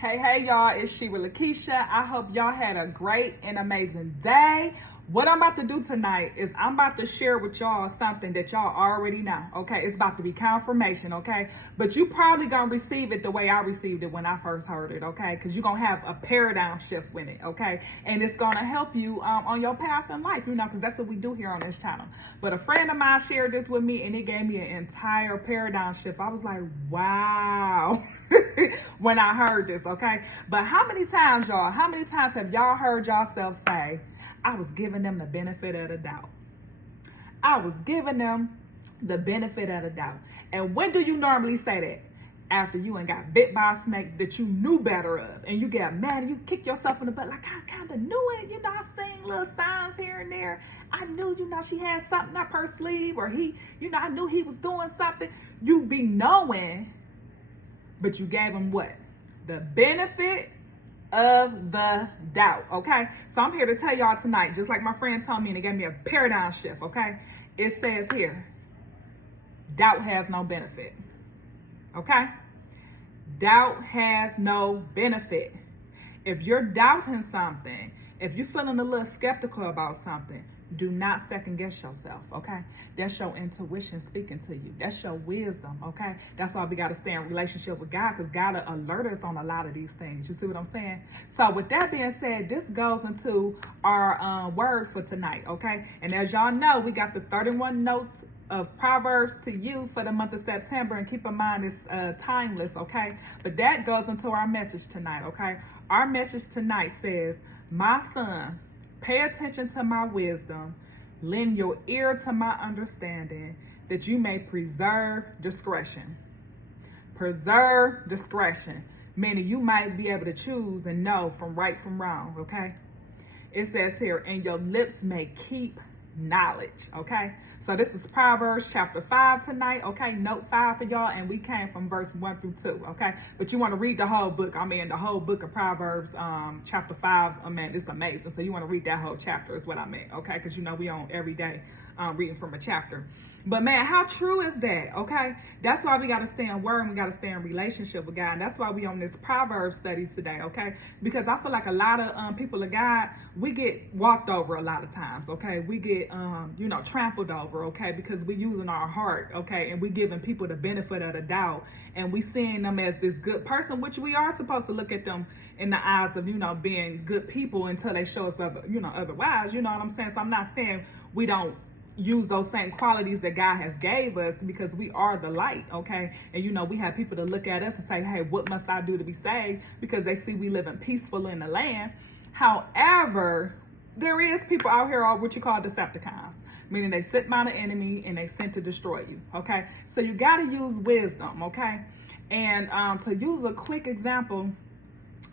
Hey, y'all, it's Sheba Lakeisha. I hope y'all had a great and amazing day. What I'm about to do tonight is I'm about to share with y'all something that y'all already know, okay? It's about to be confirmation, okay? But you probably gonna receive it the way I received it when I first heard it, okay? Because you're gonna have a paradigm shift with it, okay? And it's gonna help you on your path in life, because that's what we do here on this channel. But a friend of mine shared this with me and it gave me an entire paradigm shift. I was like, wow. When I heard this, okay? But how many times have y'all heard yourself say, I was giving them the benefit of the doubt? I was giving them the benefit of the doubt. And when do you normally say that? After you ain't got bit by a snake that you knew better of, and you get mad and you kick yourself in the butt like, I kind of knew it, I seen little signs here and there. I knew, she had something up her sleeve, or he, I knew he was doing something. You be knowing, but you gave him what? The benefit of the doubt, okay? So I'm here to tell y'all tonight, just like my friend told me, and it gave me a paradigm shift, okay? It says here, doubt has no benefit, okay? Doubt has no benefit. If you're doubting something, if you're feeling a little skeptical about something, do not second guess yourself, okay? That's your intuition speaking to you. That's your wisdom, okay? That's why we got to stay in relationship with God, because God will alert us on a lot of these things. You see what I'm saying? So with that being said, this goes into our word for tonight, okay? And as y'all know, we got the 31 notes of Proverbs to you for the month of September, and keep in mind it's timeless, okay? But that goes into our message tonight, okay? Our message tonight says, my son, pay attention to my wisdom, lend your ear to my understanding, that you may preserve discretion. Preserve discretion, meaning you might be able to choose and know from right from wrong, okay? It says here, and your lips may keep knowledge, okay? So this is Proverbs chapter 5 tonight, okay? Note 5 for y'all, and we came from verse 1 through 2, okay? But you want to read the whole book. The whole book of Proverbs, chapter 5, it's amazing. So you want to read that whole chapter is what I meant, okay? Because we on every day reading from a chapter. But man, how true is that, okay? That's why we got to stay in word, and we got to stay in relationship with God. And that's why we on this Proverbs study today, okay? Because I feel like a lot of people of God, we get walked over a lot of times, okay? We get, trampled over, okay? Because we using our heart, okay? And we giving people the benefit of the doubt. And we seeing them as this good person, which we are supposed to look at them in the eyes of, being good people until they show us, otherwise, you know what I'm saying? So I'm not saying we don't use those same qualities that God has gave us, because we are the light, okay? And we have people to look at us and say, hey, what must I do to be saved? Because they see we living peaceful in the land. However, there is people out here, what you call Decepticons, meaning they sit by the enemy and they sent to destroy you, okay? So you got to use wisdom, okay? And to use a quick example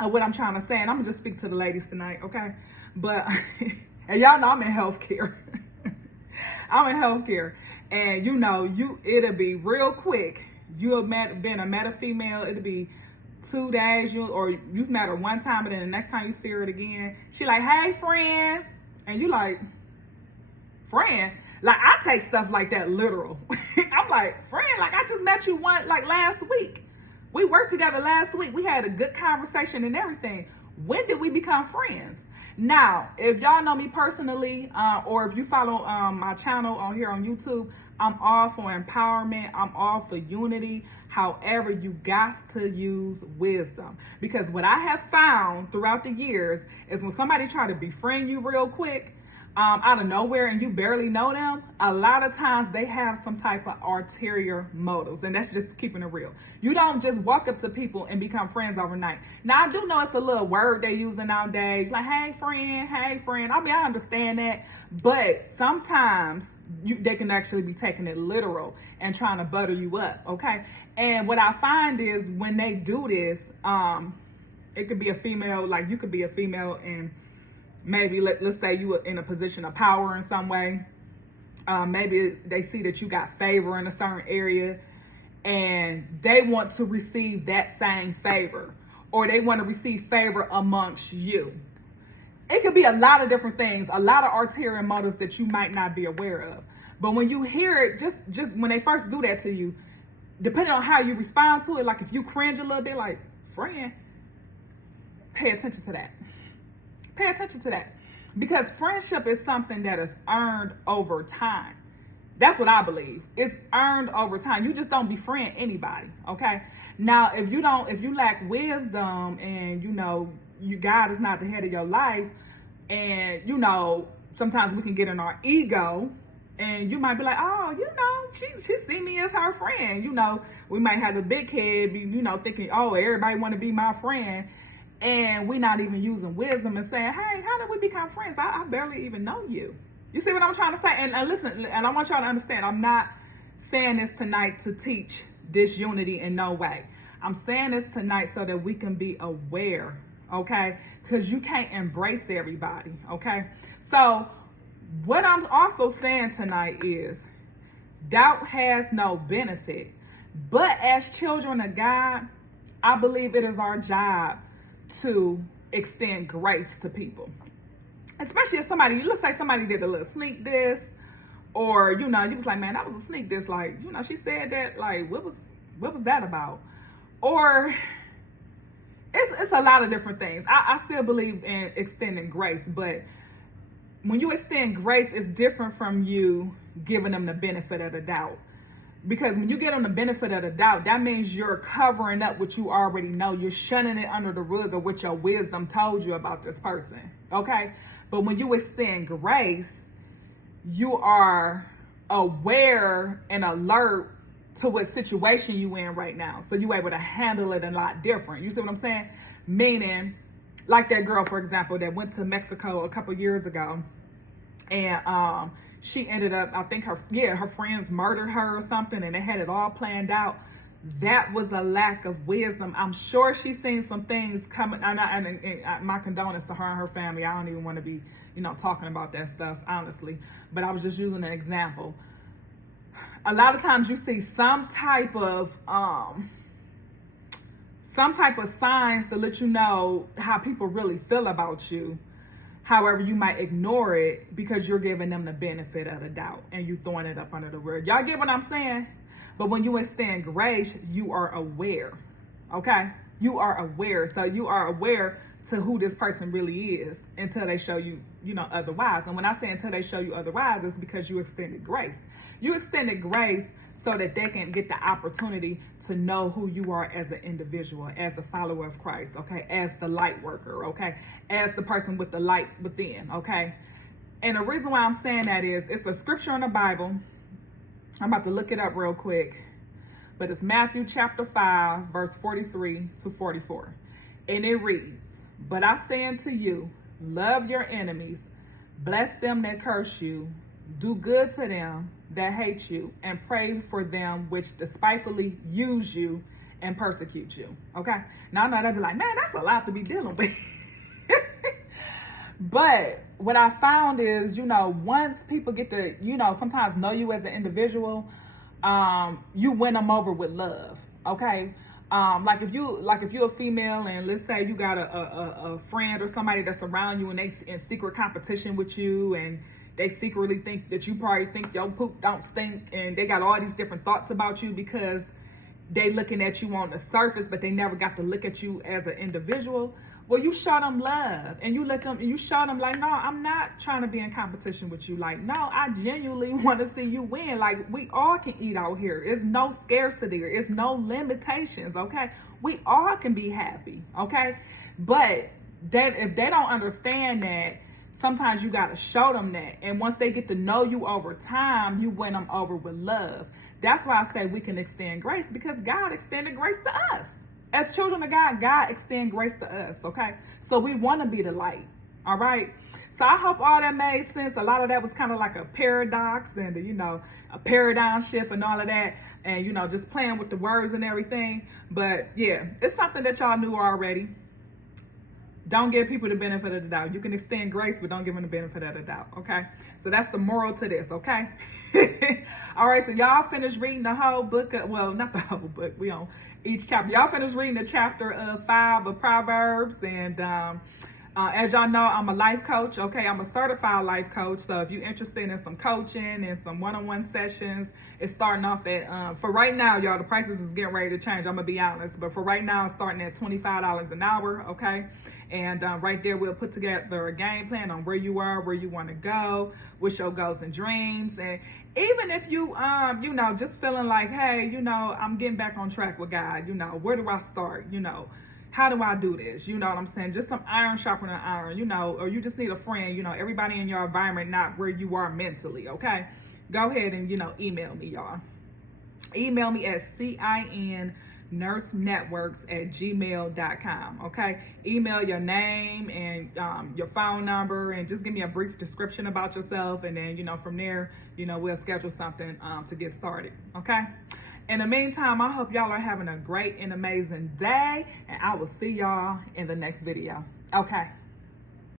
of what I'm trying to say, and I'm gonna just speak to the ladies tonight, okay? But and y'all know I'm in healthcare. I'm in healthcare, and it'll be real quick. You've been a met a female, it'll be 2 days, you've met her one time, and then the next time you see her again, she like, hey friend, and you like, friend? Like, I take stuff like that literal. I'm like, friend, like I just met you last week. We worked together last week. We had a good conversation and everything. When did we become friends? Now, if y'all know me personally, or if you follow my channel on here on YouTube, I'm all for empowerment. I'm all for unity. However, you got to use wisdom, because what I have found throughout the years is when somebody try to befriend you real quick, out of nowhere, and you barely know them, a lot of times they have some type of ulterior motives, and that's just keeping it real. You don't just walk up to people and become friends overnight. Now, I do know it's a little word they using nowadays, like, hey friend. I understand that, but sometimes they can actually be taking it literal and trying to butter you up, okay? And what I find is when they do this, it could be a female, like you could be a female, and maybe let's say you were in a position of power in some way. Maybe they see that you got favor in a certain area, and they want to receive that same favor, or they want to receive favor amongst you. It could be a lot of different things, a lot of ulterior motives that you might not be aware of. But when you hear it, just when they first do that to you, depending on how you respond to it, like if you cringe a little bit, like, friend, pay attention to that. Pay attention to that. Because friendship is something that is earned over time. That's what I believe. It's earned over time. You just don't befriend anybody, okay? Now, if you lack wisdom and, God is not the head of your life, and, sometimes we can get in our ego, and you might be like, oh, she see me as her friend. We might have a big head, thinking, oh, everybody want to be my friend. And we're not even using wisdom and saying, hey, how did we become friends? I barely even know you. You see what I'm trying to say? And listen, and I want y'all to understand, I'm not saying this tonight to teach disunity in no way. I'm saying this tonight so that we can be aware, okay? Because you can't embrace everybody, okay? So what I'm also saying tonight is doubt has no benefit. But as children of God, I believe it is our job to extend grace to people. Especially if let's say somebody did a little sneak diss, or, you was like, man, that was a sneak diss. Like, she said that, like, what was that about? Or it's a lot of different things. I still believe in extending grace, but when you extend grace, it's different from you giving them the benefit of the doubt. Because when you get them the benefit of the doubt, that means you're covering up what you already know. You're shunning it under the rug of what your wisdom told you about this person, okay? But when you extend grace, you are aware and alert to what situation you in right now. So you're able to handle it a lot different. You see what I'm saying? Meaning, like that girl, for example, that went to Mexico a couple years ago, and she ended up, I think her friends murdered her or something, and they had it all planned out. That was a lack of wisdom. I'm sure she's seen some things coming, and my condolence to her and her family. I don't even want to be, talking about that stuff, honestly. But I was just using an example. A lot of times you see some type of signs to let you know how people really feel about you. However, you might ignore it because you're giving them the benefit of the doubt and you throwing it up under the rug. Y'all get what I'm saying? But when you extend grace, you are aware, okay? You are aware. So you are aware to who this person really is until they show you, otherwise. And when I say until they show you otherwise, it's because you extended grace. You extended grace so that they can get the opportunity to know who you are as an individual, as a follower of Christ, okay? As the light worker, okay? As the person with the light within, okay? And the reason why I'm saying that is it's a scripture in the Bible. I'm about to look it up real quick. But it's Matthew chapter 5, verse 43 to 44. And it reads, "But I say unto you, love your enemies, bless them that curse you, do good to them that hate you, and pray for them which despitefully use you and persecute you." Okay? Now I know they'd be like, man, that's a lot to be dealing with. But what I found is, once people get to, sometimes know you as an individual, you win them over with love. Okay? Like if you're a female and let's say you got a friend or somebody that's around you and they in secret competition with you, and they secretly think that you probably think your poop don't stink, and they got all these different thoughts about you because they looking at you on the surface, but they never got to look at you as an individual. Well, you show them love and you show them like, no, I'm not trying to be in competition with you. Like, no, I genuinely want to see you win. Like, we all can eat out here. It's no scarcity. It's no limitations. Okay. We all can be happy. Okay. But if they don't understand that, sometimes you got to show them that. And once they get to know you over time, you win them over with love. That's why I say we can extend grace, because God extended grace to us. As children of God, God extend grace to us, okay? So we want to be the light, all right? So I hope all that made sense. A lot of that was kind of like a paradox and, a paradigm shift and all of that. And, just playing with the words and everything. But, yeah, it's something that y'all knew already. Don't give people the benefit of the doubt. You can extend grace, but don't give them the benefit of the doubt, okay? So that's the moral to this, okay? All right, so y'all finished reading the whole book. Well, not the whole book. We on each chapter. Y'all finished reading the chapter 5 of Proverbs. And As y'all know, I'm a life coach. Okay, I'm a certified life coach. So if you're interested in some coaching and some one-on-one sessions, it's starting off at for right now, y'all. The prices is getting ready to change. I'm gonna be honest, but for right now, it's starting at $25 an hour. Okay, and right there, we'll put together a game plan on where you are, where you want to go, what's your goals and dreams, and even if you you know, just feeling like, hey, you know, I'm getting back on track with God. You know, where do I start? You know, how do I do this? You know what I'm saying? Just some iron sharpening iron, you know, or you just need a friend, you know, everybody in your environment, not where you are mentally, okay? Go ahead and, you know, email me, y'all. Email me at cinnursenetworks@gmail.com, okay? Email your name and your phone number and just give me a brief description about yourself. And then, you know, from there, you know, we'll schedule something to get started, okay? In the meantime, I hope y'all are having a great and amazing day, and I will see y'all in the next video. Okay.